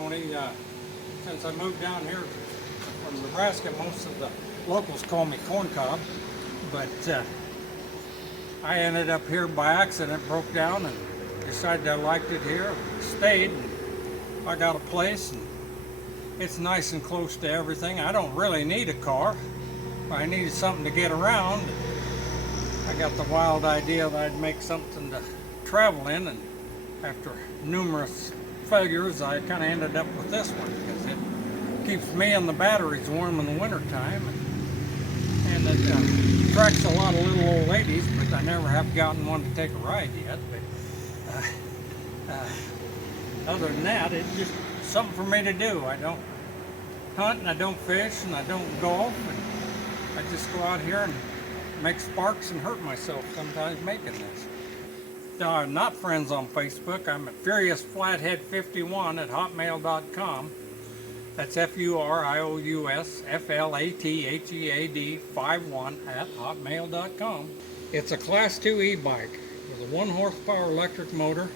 Tony. Since I moved down here from Nebraska, most of the locals call me Corn Cob, but I ended up here by accident, broke down, and decided I liked it here, stayed, and I got a place, and it's nice and close to everything. I don't really need a car. I needed something to get around. I got the wild idea that I'd make something to travel in, and after numerous failures, I kind of ended up with this one because it keeps me and the batteries warm in the wintertime, and it attracts a lot of little old ladies, but I never have gotten one to take a ride yet. But other than that, it's just something for me to do. I don't hunt, and I don't fish, and I don't golf, and I just go out here and make sparks and hurt myself sometimes making this. I'm not friends on Facebook. I'm at FuriousFlathead51 at hotmail.com. That's FuriousFlathead51 at hotmail.com. It's a Class 2 e-bike with a 1 horsepower electric motor.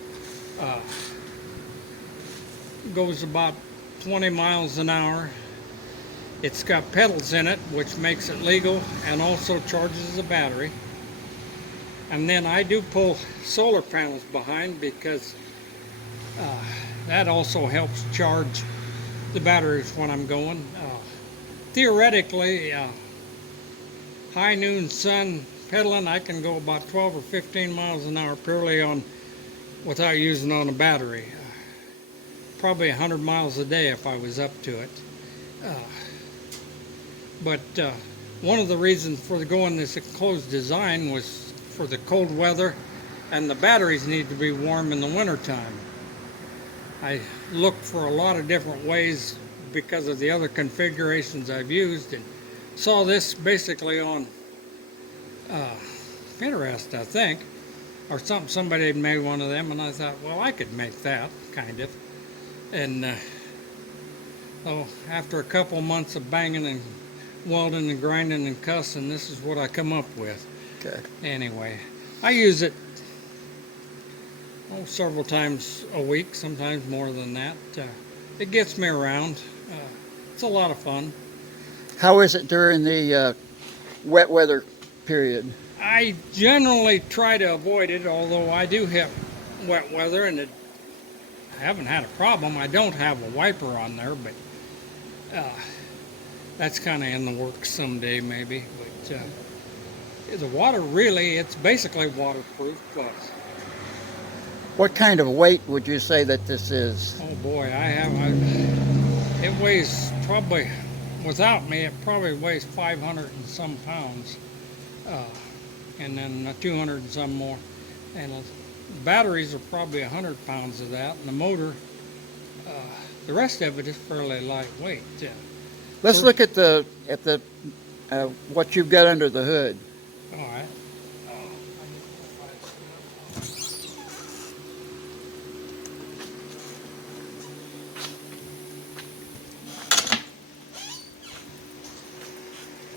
Goes about 20 miles an hour. It's got pedals in it, which makes it legal and also charges the battery. And then I do pull solar panels behind because that also helps charge the batteries when I'm going. Theoretically, high noon sun pedaling, I can go about 12 or 15 miles an hour purely on without using on a battery. Probably 100 miles a day if I was up to it. But one of the reasons for going this enclosed design was for the cold weather, and the batteries need to be warm in the wintertime. I looked for a lot of different ways because of the other configurations I've used, and saw this basically on Pinterest, I think, or something. Somebody had made one of them, and I thought, well, I could make that, kind of. And so after a couple months of banging and welding and grinding and cussing, this is what I come up with. Good. Anyway, I use it several times a week, sometimes more than that. It gets me around. It's a lot of fun. How is it during the wet weather period? I generally try to avoid it, although I do hit wet weather, and I haven't had a problem. I don't have a wiper on there, but that's kind of in the works someday maybe. But the water really, it's basically waterproof. What kind of weight would you say that this is? Oh boy, it weighs probably, without me, it probably weighs 500 and some pounds, and then 200 and some more. And the batteries are probably 100 pounds of that, and the motor, the rest of it is fairly lightweight. Let's look at the what you've got under the hood. All right.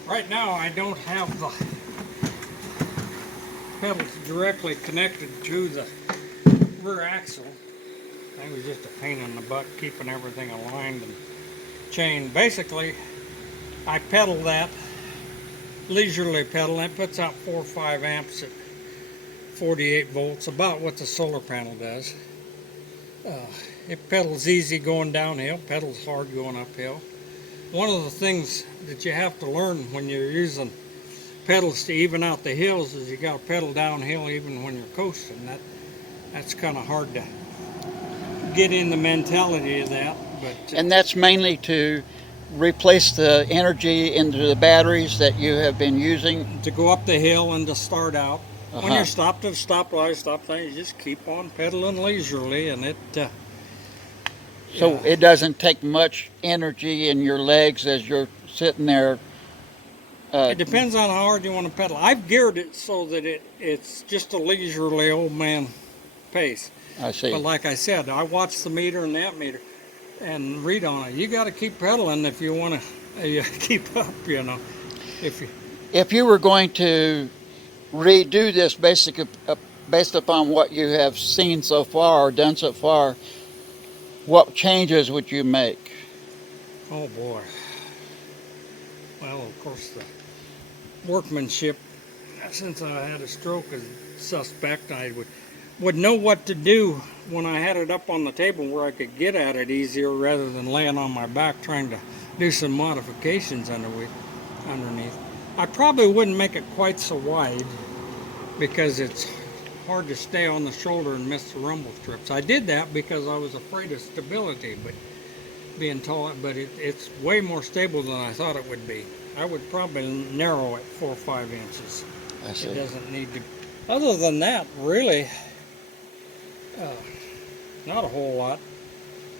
Right now, I don't have the pedals directly connected to the rear axle. That was just a pain in the butt keeping everything aligned and chained. Basically, I pedal that, leisurely pedal, and it puts out 4 or 5 amps at 48 volts, about what the solar panel does. It pedals easy going downhill, pedals hard going uphill. One of the things that you have to learn when you're using pedals to even out the hills is you got to pedal downhill even when you're coasting. That's kind of hard to get in the mentality of that. But and that's mainly to replace the energy into the batteries that you have been using? To go up the hill and to start out. When you're stopped at a stoplight, stop thing, you just keep on pedaling leisurely, and it... So it doesn't take much energy in your legs as you're sitting there. It depends on how hard you want to pedal. I've geared it so that it's just a leisurely old man pace. I see. But like I said, I watch the meter and the amp meter and read on it. You got to keep pedaling if you want to keep up, you know. If you were going to redo this based upon what you have seen so far or done so far, What changes would you make? Oh boy. Well, of course, the workmanship, since I had a stroke, is suspect. I would know what to do when I had it up on the table where I could get at it easier rather than laying on my back trying to do some modifications underneath. I probably wouldn't make it quite so wide because it's hard to stay on the shoulder and miss the rumble strips. I did that because I was afraid of stability, but being tall, but it's way more stable than I thought it would be. I would probably narrow it 4 or 5 inches. I see. It doesn't need to. Other than that, really, not a whole lot.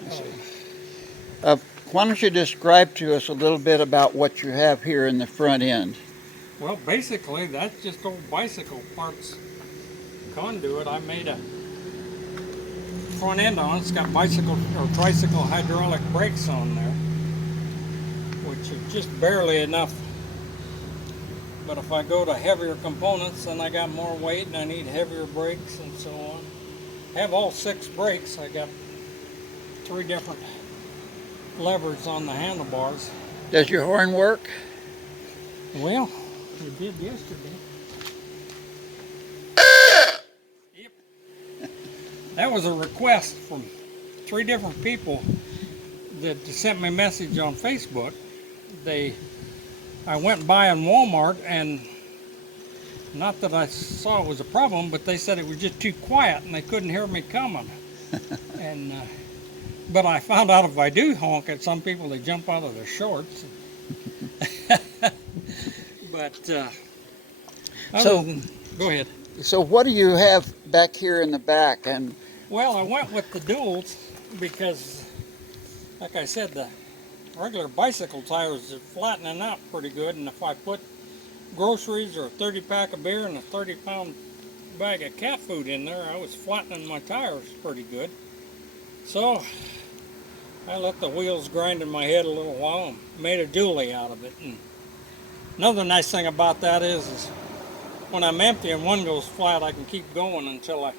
I see. Why don't you describe to us a little bit about what you have here in the front end? Well, basically, that's just old bicycle parts conduit. I made a front end on it. It's got bicycle or tricycle hydraulic brakes on there, which are just barely enough. But if I go to heavier components, then I got more weight and I need heavier brakes and so on. I have all 6 brakes. I got 3 different levers on the handlebars. Does your horn work? Well, it did yesterday. Yep. That was a request from 3 different people that sent me a message on Facebook. I went by in Walmart, and not that I saw it was a problem, but they said it was just too quiet and they couldn't hear me coming. And but I found out if I do honk at some people, they jump out of their shorts. But go ahead. So what do you have back here in the back? And Well, I went with the duals because, like I said, the regular bicycle tires are flattening out pretty good, and if I put groceries or a 30-pack of beer and a 30-pound bag of cat food in there, I was flattening my tires pretty good. So I let the wheels grind in my head a little while and made a dually out of it. And another nice thing about that is when I'm empty and one goes flat, I can keep going until I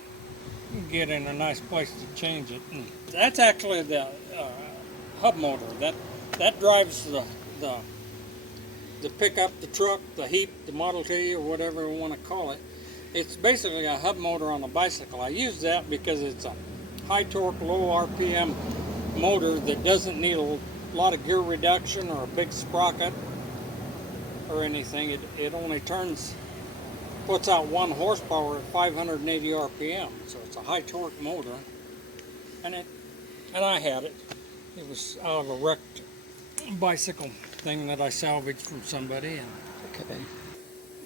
get in a nice place to change it. And that's actually the hub motor. That drives the pickup, the truck, the heap, the Model T, or whatever we want to call it. It's basically a hub motor on a bicycle. I use that because it's a high torque, low RPM motor that doesn't need a lot of gear reduction or a big sprocket or anything. It only puts out 1 horsepower at 580 RPM. So it's a high torque motor. And I had it. It was out of a wrecked bicycle thing that I salvaged from somebody. And okay.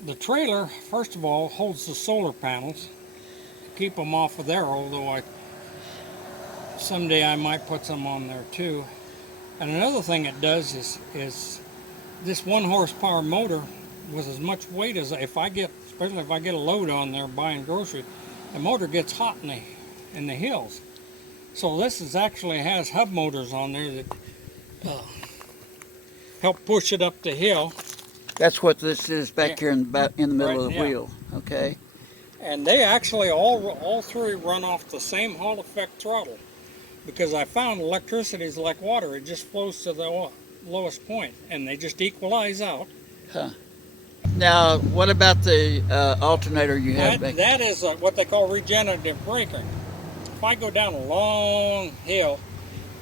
the trailer, first of all, holds the solar panels. Keep them off of there, although someday I might put some on there too. And another thing it does is this 1 horsepower motor with as much weight as especially if I get a load on there buying groceries, the motor gets hot in the hills. So this actually has hub motors on there that help push it up the hill. That's what this is back here in the middle of the wheel. Okay. And they actually all 3 run off the same Hall effect throttle, because I found electricity is like water. It just flows to the lowest point, and they just equalize out. Huh. Now, what about the alternator you have back? That is what they call regenerative braking. If I go down a long hill,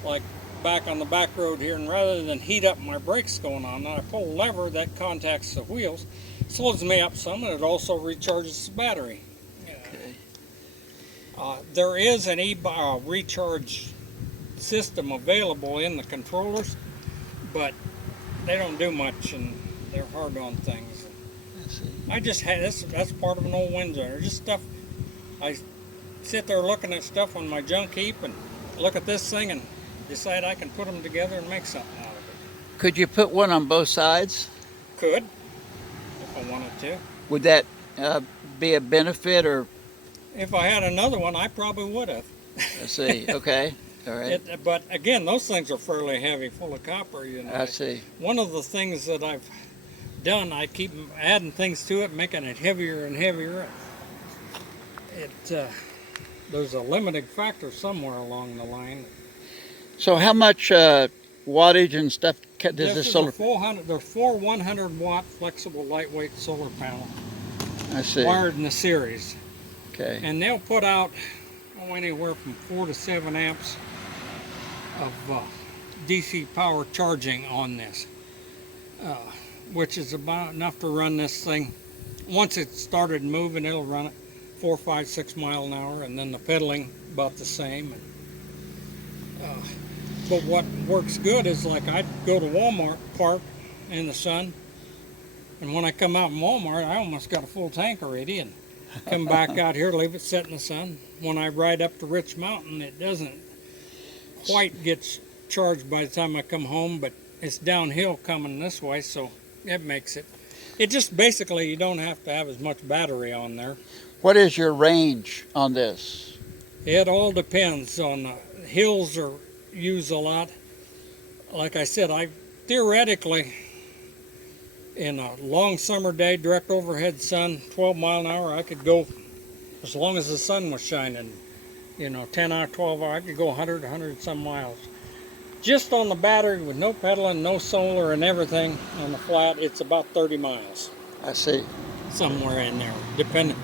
like back on the back road here, and rather than heat up my brakes going on, I pull a lever that contacts the wheels, slows me up some, and it also recharges the battery. Okay. There is an recharge system available in the controllers, but they don't do much, and they're hard on things. I see. I just had that's part of an old Windsor. Just stuff. I sit there looking at stuff on my junk heap and look at this thing and decide I can put them together and make something out of it. Could you put one on both sides? Could, if I wanted to. Would that be a benefit, or? If I had another one, I probably would have. I see. Okay. All right. But again, those things are fairly heavy, full of copper. I see. One of the things that I've done, I keep adding things to it, making it heavier and heavier. There's a limiting factor somewhere along the line. So how much wattage and stuff does This this is solar? a 400. There's 4 100-watt flexible lightweight solar panel I see. wired in a series, Okay. and they'll put out anywhere from 4 to 7 amps of DC power charging on this, which is about enough to run this thing. Once it's started moving, it'll run it 4, 5, 6 miles an hour, and then the pedaling about the same. But what works good is, like, I'd go to Walmart, park in the sun, and when I come out in Walmart, I almost got a full tank already, and come back out here, leave it set in the sun. When I ride up to Rich Mountain, it doesn't quite get charged by the time I come home, but it's downhill coming this way, so it makes it. It just basically, you don't have to have as much battery on there. What is your range on this? It all depends on hills are used a lot. Like I said, I theoretically, in a long summer day, direct overhead sun, 12 mile an hour, I could go, as long as the sun was shining, 10 hour, 12 hour, I could go 100 some miles. Just on the battery with no pedaling, no solar and everything on the flat, it's about 30 miles. I see. Somewhere in there, depending.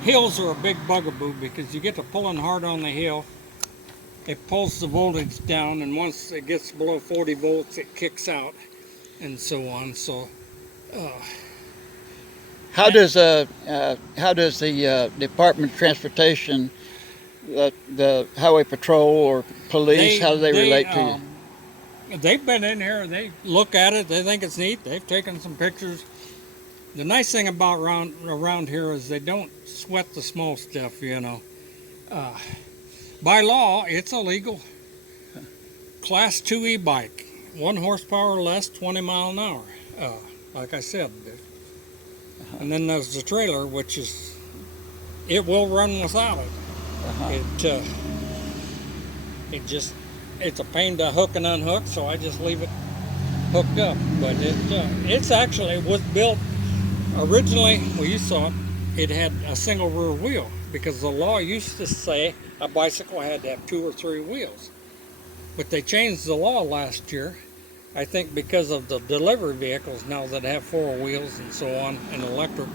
Hills are a big bugaboo because you get to pulling hard on the hill, it pulls the voltage down, and once it gets below 40 volts, it kicks out, and so on. So, how does the Department of Transportation, the Highway Patrol or police, how do they relate to you? They've been in here and they look at it. They think it's neat. They've taken some pictures. The nice thing about around here is they don't sweat the small stuff. By law, it's illegal. Class 2 e-bike, 1 horsepower or less, 20 mile an hour. Like I said. And then there's the trailer, which is, it will run without it. It's a pain to hook and unhook, so I just leave it hooked up. But it was built originally. Well, you saw it had a single rear wheel, because the law used to say a bicycle had to have 2 or 3 wheels. But they changed the law last year, I think because of the delivery vehicles now that have 4 wheels and so on, and electric,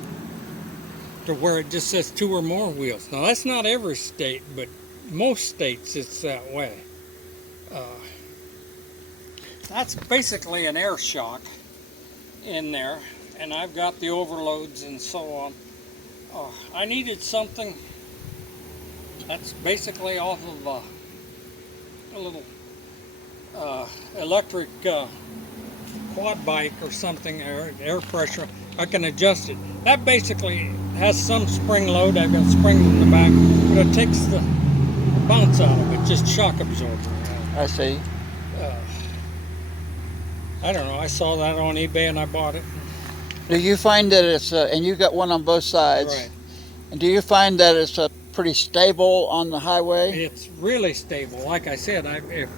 to where it just says 2 or more wheels. Now that's not every state, but most states it's that way. That's basically an air shock in there, and I've got the overloads and so on. I needed something that's basically off of a little electric quad bike or something, air pressure. I can adjust it. That basically has some spring load. I've got springs in the back, but it takes the bounce out of it, just shock absorber. I see. I don't know, I saw that on eBay and I bought it. Do you find that it's, and you got one on both sides, Right. And do you find that it's pretty stable on the highway? It's really stable. Like I said, if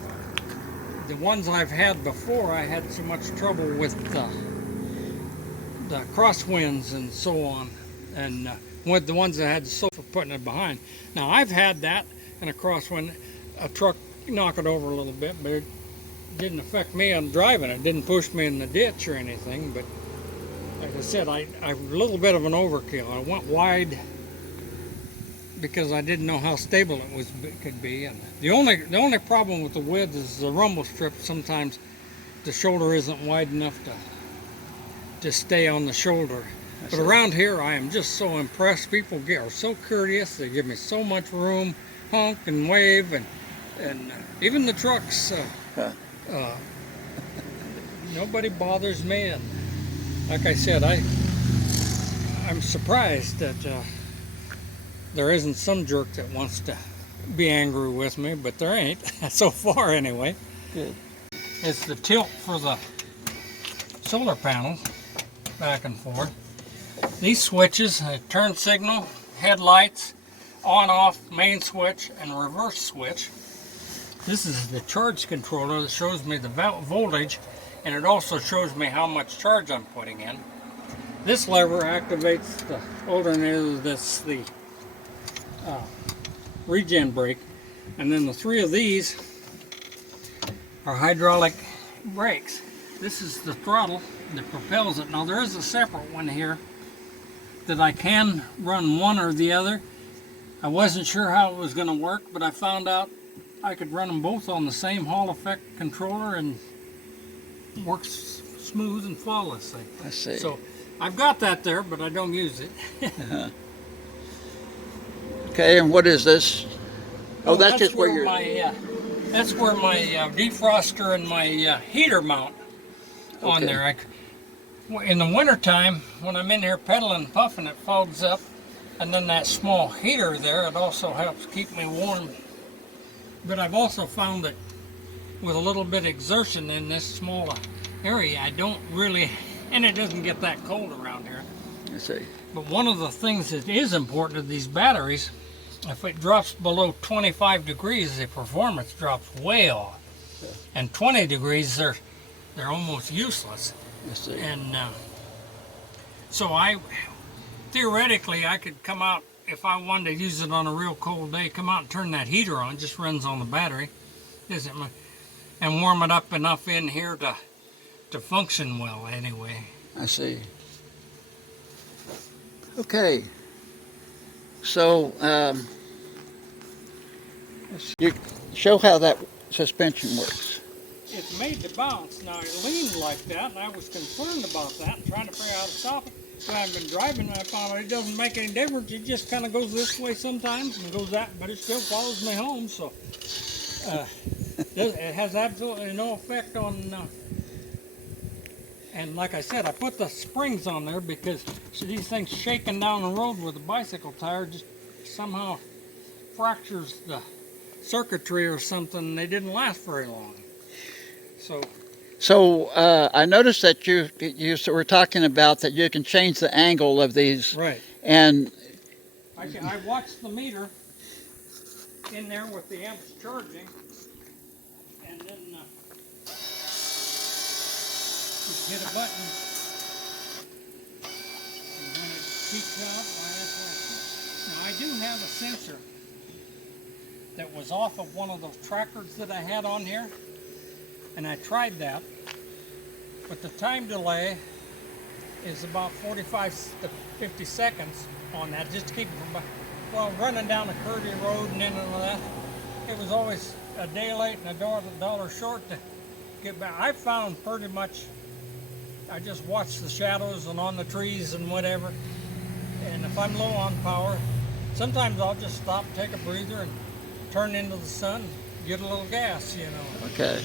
the ones I've had before, I had so much trouble with the crosswinds and so on, and with the ones that had the sofa putting it behind. Now I've had that and a crosswind, a truck knock it over a little bit, but it didn't affect me on driving. It didn't push me in the ditch or anything. But like I said, I'm a little bit of an overkill. I went wide because I didn't know how stable it could be. And the only problem with the width is the rumble strip. Sometimes the shoulder isn't wide enough to stay on the shoulder. But around here, I am just so impressed. People are so courteous. They give me so much room, honk and wave, and even the trucks. Nobody bothers me, and like I said, I'm surprised that there isn't some jerk that wants to be angry with me, but there ain't, so far anyway. Good. It's the tilt for the solar panels, back and forth. These switches, a turn signal, headlights, on off, main switch, and reverse switch. This is the charge controller that shows me the voltage, and it also shows me how much charge I'm putting in. This lever activates the alternator, that's the regen brake, and then the 3 of these are hydraulic brakes. This is the throttle that propels it. Now there is a separate one here that I can run one or the other. I wasn't sure how it was going to work, but I found out I could run them both on the same Hall effect controller and it works smooth and flawlessly. I see. So I've got that there, but I don't use it. Okay, and what is this? Oh, that's just where you're... That's where my defroster and my heater mount on Okay. there. In the wintertime, when I'm in here pedaling and puffing, it fogs up. And then that small heater there, it also helps keep me warm. But I've also found that with a little bit of exertion in this small area, I don't really, and it doesn't get that cold around here. I see. But one of the things that is important to these batteries, if it drops below 25 degrees, the performance drops way off. And 20 degrees, they're almost useless. I see. And so theoretically, I could come out, if I wanted to use it on a real cold day, come out and turn that heater on, just runs on the battery, and warm it up enough in here to function well anyway. I see. Okay. So, you show how that suspension works. It's made to bounce. Now it leaned like that, and I was concerned about that and trying to figure out how to stop it. So I've been driving, and I found out it doesn't make any difference. It just kind of goes this way sometimes and goes that, but it still follows me home. So it has absolutely no effect on. And like I said, I put the springs on there because these things shaking down the road with a bicycle tire just somehow fractures the circuitry or something. They didn't last very long. So I noticed that you were talking about that you can change the angle of these. Right. And I watched the meter in there with the amps charging, and then just hit a button, and when it peaks out, now I do have a sensor that was off of one of those trackers that I had on here. And I tried that, but the time delay is about 45 to 50 seconds on that, just to keep from, well, running down a curvy road and into that. It was always a day late and a dollar short to get back. I found pretty much, I just watch the shadows and on the trees and whatever. And if I'm low on power, sometimes I'll just stop, take a breather, and turn into the sun, get a little gas, you know. okay.